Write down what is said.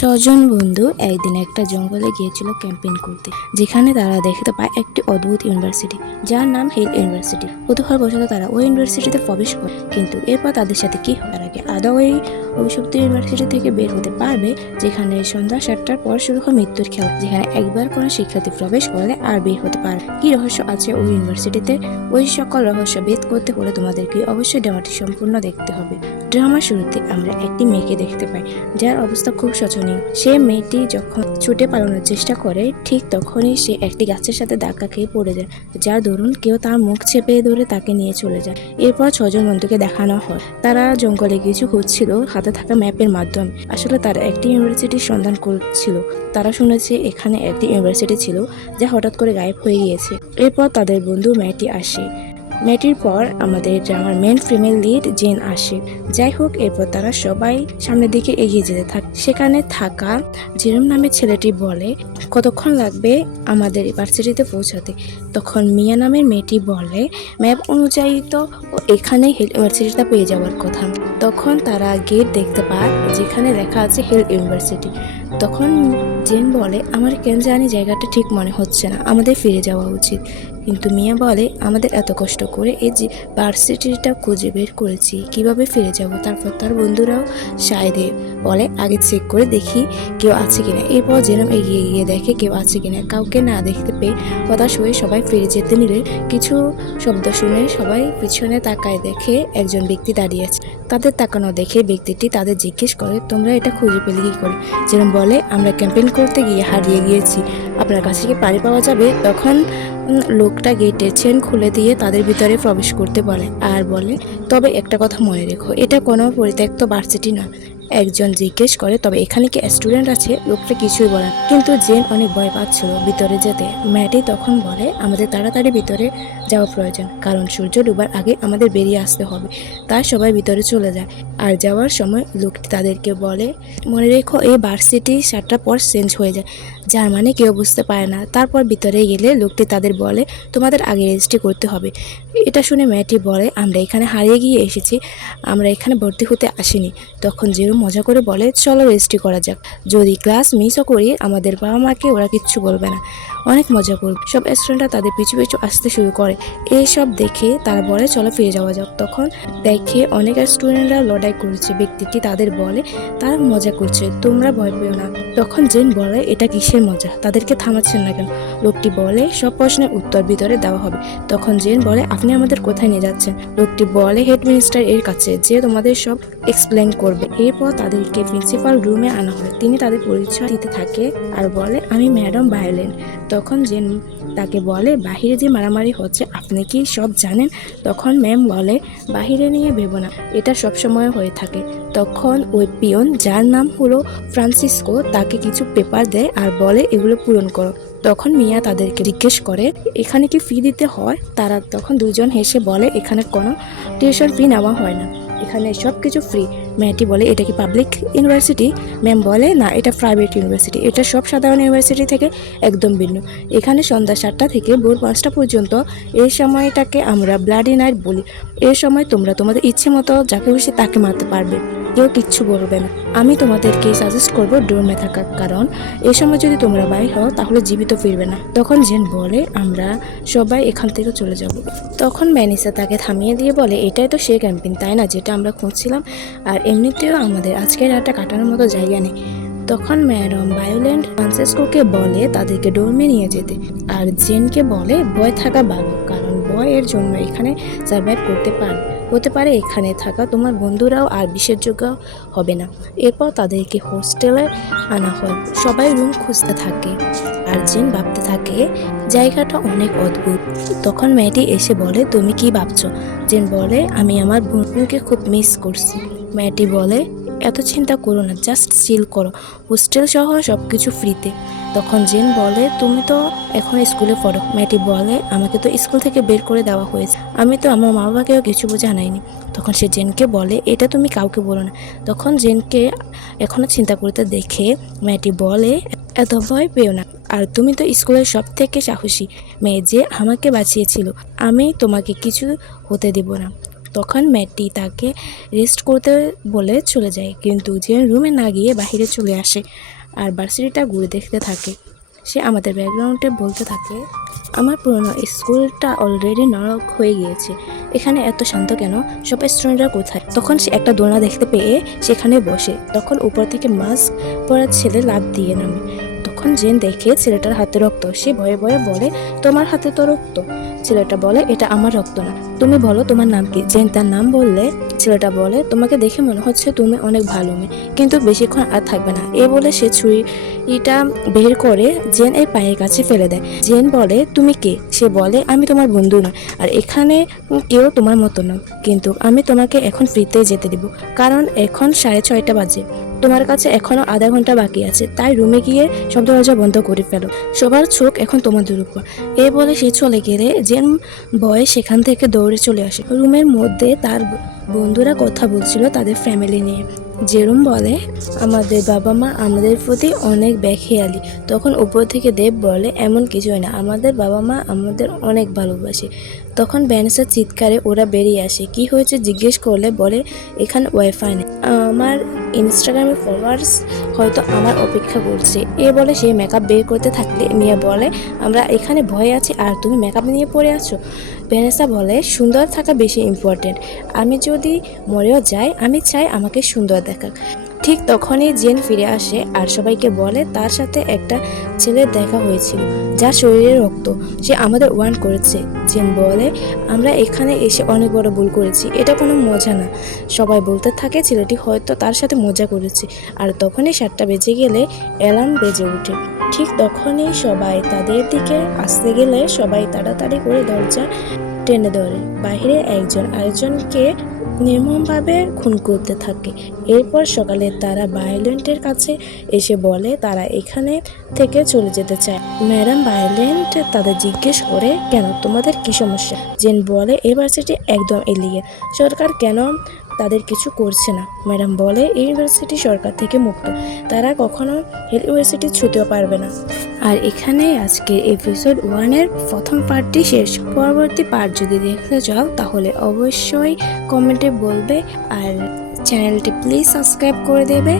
ছজন বন্ধু একদিন একটা জঙ্গলে গিয়েছিল ক্যাম্পেইন করতে, যেখানে তারা দেখতে পায় একটি অদ্ভুত ইউনিভার্সিটি যার নাম হিল ইউনিভার্সিটি। কৌতূহলবশত তারা ওই ইউনিভার্সিটিতে প্রবেশ করে, কিন্তু এরপর তাদের সাথে কি হয়? তারা কি আদৌ ওই অভিশপ্ত ইউনিভার্সিটি থেকে বের হতে পারবে, যেখানে সন্ধ্যা 7টার পর শুরু হয় মৃত্যুর খেলা, যেখানে একবার কোনো শিক্ষার্থী প্রবেশ করলে আর বের হতে পারে? কি রহস্য আছে ওই ইউনিভার্সিটিতে? ওই সকল রহস্য ভেদ করতে হলে তোমাদেরকে অবশ্যই ড্রামাটি সম্পূর্ণ দেখতে হবে। ড্রামার শুরুতে আমরা একটি মেয়েকে দেখতে পাই যার অবস্থা খুব শোচনীয়। সে মেয়েটি যখন ছুটে পালানোর চেষ্টা করে, ঠিক তখনই সে একটি গাছের সাথে ধাক্কা খেয়ে পড়ে যায়, যার দরুন কেউ তার মুখ চেপে ধরে তাকে নিয়ে চলে যায়। এরপর ছজন বন্ধুকে দেখানো হয় তারা জঙ্গলে কিছু খুঁজছিল হাতে থাকা ম্যাপের মাধ্যমে। আসলে তারা একটি ইউনিভার্সিটির সন্ধান করছিল। তারা শুনেছে এখানে একটি ইউনিভার্সিটি ছিল যা হঠাৎ করে গায়েব হয়ে গিয়েছে। এরপর তাদের বন্ধু মেয়েটি আসে। মেয়েটির পর আমাদের ড্রামার মেন ফিমেল লিড জেন আসে। যাই হোক, এরপর তারা সবাই সামনের দিকে এগিয়ে যেতে থাকে। সেখানে থাকা জেরম নামের ছেলেটি বলে, কতক্ষণ লাগবে আমাদের ইউনিভার্সিটিতে পৌঁছাতে? তখন মিয়া নামের মেয়েটি বলে, ম্যাপ অনুযায়ী তো এখানে হিল ইউনিভার্সিটিটা পেয়ে যাওয়ার কথা। তখন তারা গেট দেখতে পায় যেখানে লেখা আছে হিল ইউনিভার্সিটি। তখন জেন বলে, আমার কেন জানি জায়গাটা ঠিক মনে হচ্ছে না, আমাদের ফিরে যাওয়া উচিত। কিন্তু মিয়া বলে, আমাদের এত কষ্ট করে এই যে ভার্সিটিটা খুঁজে বের করেছি, কিভাবে ফিরে যাব? তারপর তার বন্ধুরাও সায় দেয়, বলে আগে চেক করে দেখি কেউ আছে কিনা। এরপর যেরকম এগিয়ে গিয়ে দেখে কেউ আছে কিনা। কাউকে না দেখতে পেয়ে হতাশ হয়ে সবাই ফিরে যেতে নিলে কিছু শব্দ শুনে সবাই পিছনে তাকায়, দেখে একজন ব্যক্তি দাঁড়িয়ে আছে। তাদের তাকানো দেখে ব্যক্তিটি তাদের জিজ্ঞেস করে, তোমরা এটা খুঁজে পেলে কি করে? যেরকম বলে, আমরা ক্যাম্পেইন করতে গিয়ে হারিয়ে গিয়েছি, আপনার কাছে কি পানি পাওয়া যাবে? তখন লোকটা গেটের চেন খুলে দিয়ে তাদের ভিতরে প্রবেশ করতে বলে আর বলে, তবে একটা কথা মনে রেখো, এটা কোনো পরিত্যক্ত ভার্সিটি নয়। একজন জিজ্ঞেস করে, তবে এখানে কি স্টুডেন্ট আছে? লোকটা কিছুই বলে না, কিন্তু জেন অনেক ভয় পাচ্ছিল ভিতরে যেতে। ম্যাটি তখন বলে, আমাদের তাড়াতাড়ি ভিতরে যাওয়া প্রয়োজন, কারণ সূর্য ডুবার আগে আমাদের বেরিয়ে আসতে হবে। তাই সবাই ভিতরে চলে যায়। আর যাওয়ার সময় লোকটি তাদেরকে বলে, মনে রেখো এই ভার্সিটি 7টার পর চেঞ্জ হয়ে যায়, যার মানে কেউ বুঝতে পারে না। তারপর ভিতরে গেলে লোকটি তাদের বলে, তোমাদের আগে রেজিস্ট্রি করতে হবে। এটা শুনে মেয়েটি বলে, আমরা এখানে হারিয়ে গিয়ে এসেছি, আমরা এখানে ভর্তি হতে আসিনি। তখন জেরু মজা করে বলে, চলো রেজিস্ট্রি করা যাক, যদি ক্লাস মিসও করি আমাদের বাবা মাকে ওরা কিচ্ছু বলবে না। অনেক মজা করবে। সব স্টুডেন্টরা তাদের পিছু পিছু আসতে শুরু করে। এইসব দেখে তারা বলে, চলো ফিরে যাওয়া যাক। তখন দেখে অনেক স্টুডেন্টরা লড়াই করছে। ব্যক্তিটি তাদের বলে, তারা মজা করছে, তোমরা ভয় পেও না। তখন জেন বলে, এটা কিসের মজা? তাদেরকে থামাচ্ছেন না কেন? লোকটি বলে, সব প্রশ্নের উত্তর ভিতরে দেওয়া হবে। তখন জেন বলে, আপনি আমাদের কোথায় নিয়ে যাচ্ছেন? লোকটি বলে, হেডমিনিস্টার এর কাছে, যে তোমাদের সব এক্সপ্লেন করবে। এরপর তাদেরকে প্রিন্সিপাল রুমে আনা হয়। তিনি তাদের পরিচয় দিতে থাকে আর বলে, আমি ম্যাডাম ভায়োলেন। তখন জেন তাকে বলে, বাহিরে যে মারামারি হচ্ছে আপনি কি সব জানেন? তখন ম্যাম বলে, বাহিরে নিয়ে ভেবো না, এটা সবসময় হয়ে থাকে। তখন ওই পিয়ন, যার নাম হলো ফ্রান্সিসকো, তাকে কিছু পেপার দেয় আর বলে, এগুলো পূরণ করো। তখন মিয়া তাদেরকে জিজ্ঞেস করে, এখানে কি ফি দিতে হয়? তারা তখন দুজন হেসে বলে, এখানে কোনো টিউশন ফি নেওয়া হয় না, এখানে সব কিছু ফ্রি। মেয়েটি বলে, এটা কি পাবলিক ইউনিভার্সিটি? ম্যাম বলে, না, এটা প্রাইভেট ইউনিভার্সিটি, এটা সব সাধারণ ইউনিভার্সিটি থেকে একদম ভিন্ন। এখানে সন্ধ্যা 7টা থেকে ভোর 5টা পর্যন্ত, এই সময়টাকে আমরা ব্লাডি নাইট বলি। এই সময় তোমরা তোমাদের ইচ্ছে মতো যাকে খুশি তাকে মারতে পারবে, কেউ কিচ্ছু বলবে না। আমি তোমাদেরকে সাজেস্ট করবো ডোরমে থাকার, কারণ এই সময় যদি তোমরা বাইর হও তাহলে জীবিত ফিরবে না। তখন জেন বলে, আমরা সবাই এখান থেকে চলে যাব। তখন ম্যানিসা তাকে থামিয়ে দিয়ে বলে, এটাই তো সে ক্যাম্পেইন, তাই না, যেটা আমরা খুঁজছিলাম? আর এমনিতেও আমাদের আজকের রাতটা কাটানোর মতো জায়গা নেই। তখন ম্যাডাম ভায়োলেন্ট ফ্রান্সিসকোকে বলে তাদেরকে ডোরমে নিয়ে যেতে, আর জেনকে বলে ভয় থাকা ভালো, কারণ ভয়ের জন্য এখানে সার্ভাইভ হতে পারে এখানে থাকা তোমার বন্ধুরাও আর বিশ্বাসযোগ্য হবে না। এরপর তাদেরকে হোস্টেলে আনা হয়। সবাই রুম খুঁজতে থাকে আর জেন ভাবতে থাকে, জায়গাটা অনেক অদ্ভুত। তখন মেয়েটি এসে বলে, তুমি কি ভাবছো? জেন বলে, আমি আমার বন্ধুকে খুব মিস করছি। মেয়েটি বলে, এত চিন্তা করো না, জাস্ট চিল করো, হোস্টেল সহ সব কিছু ফ্রিতে। তখন জেন বলে, তুমি তো এখন স্কুলে পড়ো। মেয়েটি বলে, আমাকে তো স্কুল থেকে বের করে দেওয়া হয়েছে, আমি তো আমার মা বাবাকেও কিছু জানাইনি। তখন সে জেনকে বলে, এটা তুমি কাউকে বলো না। তখন জেনকে এখনো চিন্তা করতে দেখে মেয়েটি বলে, এত ভয় পেও না, আর তুমি তো স্কুলের সব থেকে সাহসী মেয়ে যে আমাকে বাঁচিয়েছিল, আমি তোমাকে কিছু হতে দেব না। তখন ম্যাটি তাকে রেস্ট করতে বলে চলে যায়, কিন্তু জেন রুমে না গিয়ে বাইরে চলে আসে আর ভার্সিটিটা ঘুরে দেখতে থাকে। সে আমাদের ব্যাকগ্রাউন্ডে বলতে থাকে, আমার পুরনো স্কুলটা অলরেডি নরক হয়ে গিয়েছে, এখানে এত শান্ত কেন, সব স্টুডেন্টরা কোথায়? তখন সে একটা দোলনা দেখতে পেয়ে সেখানে বসে, তখন উপর থেকে মাস্ক পরা ছেলে লাফ দিয়ে নামে। তখন জেন দেখে ছেলেটার হাতে রক্ত, সে ভয়ে ভয়ে বলে, তোমার হাতে তো রক্ত। ছেলেটা বলে, এটা আমার রক্ত না, তুমি বলো তোমার নাম কি? জেন তার নাম বললে ছেলেটা বলে, তোমাকে দেখে মনে হচ্ছে তুমি অনেক ভালো মেয়ে, কিন্তু বেশিক্ষণ আর থাকবে না। এ বলে সে ছুরিটা বের করে জেন এর পায়ের কাছে ফেলে দেয়। জেন বলে, তুমি কে? সে বলে, আমি তোমার বন্ধু না, আর এখানে কেউ তোমার মতো না, কিন্তু আমি তোমাকে এখন ফ্রিতে যেতে দিব, কারণ এখন 6:30 বাজে, তোমার কাছে এখনো আধা ঘন্টা বাকি আছে, তাই রুমে গিয়ে সব দরজা বন্ধ করে ফেলো, সবার চোখ এখন তোমাদের উপর। এ বলে সে চলে গেলে জেন ভয়ে সেখান থেকে দৌড়ে চলে আসে। রুমের মধ্যে তার বন্ধুরা কথা বলছিল তাদের ফ্যামিলি নিয়ে। জেরুম বলে, আমাদের বাবা মা আমাদের প্রতি অনেক বেখেয়ালি। তখন উপর থেকে দেব বলে, এমন কিছুই না, আমাদের বাবা মা আমাদের অনেক ভালোবাসে। তখন ভ্যানেসার চিৎকারে ওরা বেরিয়ে আসে। কি হয়েছে জিজ্ঞেস করলে বলে, এখানে ওয়াইফাই নেই, আমার ইনস্টাগ্রামে ফলোয়ার্স হয়তো আমার অপেক্ষা করছে। এ বলে সে মেকআপ বের করতে থাকলে মিয়া বলে, আমরা এখানে ভয়ে আছি আর তুমি মেকআপ নিয়ে পড়ে আছো। ভ্যানেসা বলে, সুন্দর থাকা বেশি ইম্পর্টেন্ট, আমি যদি মরেও যাই আমি চাই আমাকে সুন্দর দেখাক। ঠিক তখনই জেন ফিরে আসে আর সবাইকে বলে তার সাথে একটা ছেলের দেখা হয়েছিল যার শরীরে রক্ত, সে আমাদের ওয়ার্ন করেছে। জেন বলে, আমরা এখানে এসে অনেক বড় ভুল করেছি, এটা কোনো মজা না। সবাই বলতে থাকে ছেলেটি হয়তো তার সাথে মজা করেছে। আর তখনই 7টা বেজে গেলে অ্যালার্ম বেজে ওঠে। ঠিক তখনই সবাই তাদের দিকে আসতে গেলে সবাই তাড়াতাড়ি করে দরজা টেনে ধরে। বাইরে একজন আরেকজনকে নির্মমভাবে খুন করতে থাকে। এরপর সকালে তারা ভায়োলেন্টের কাছে এসে বলে তারা এখানে থেকে চলে যেতে চায়। ম্যাডাম ভায়োলেন্ট তাদের জিজ্ঞেস করে, কেন, তোমাদের কি সমস্যা? জেন বলে, ইউনিভার্সিটি একদম এলিয়ে, সরকার কেন তাদের কিছু করছে না? ম্যাডাম বলে, ইউনিভার্সিটি সরকার থেকে মুক্ত, তারা কখনো হেল ইউনিভার্সিটি ছুতেও পারবে না। আর এখানে আজকে এপিসোড 1-এর প্রথম পার্টটি শেষ। পরবর্তী পার্ট যদি দেখতে চাও তাহলে অবশ্যই কমেন্টে বলবে, আর চ্যানেলটি প্লিজ সাবস্ক্রাইব করে দেবে।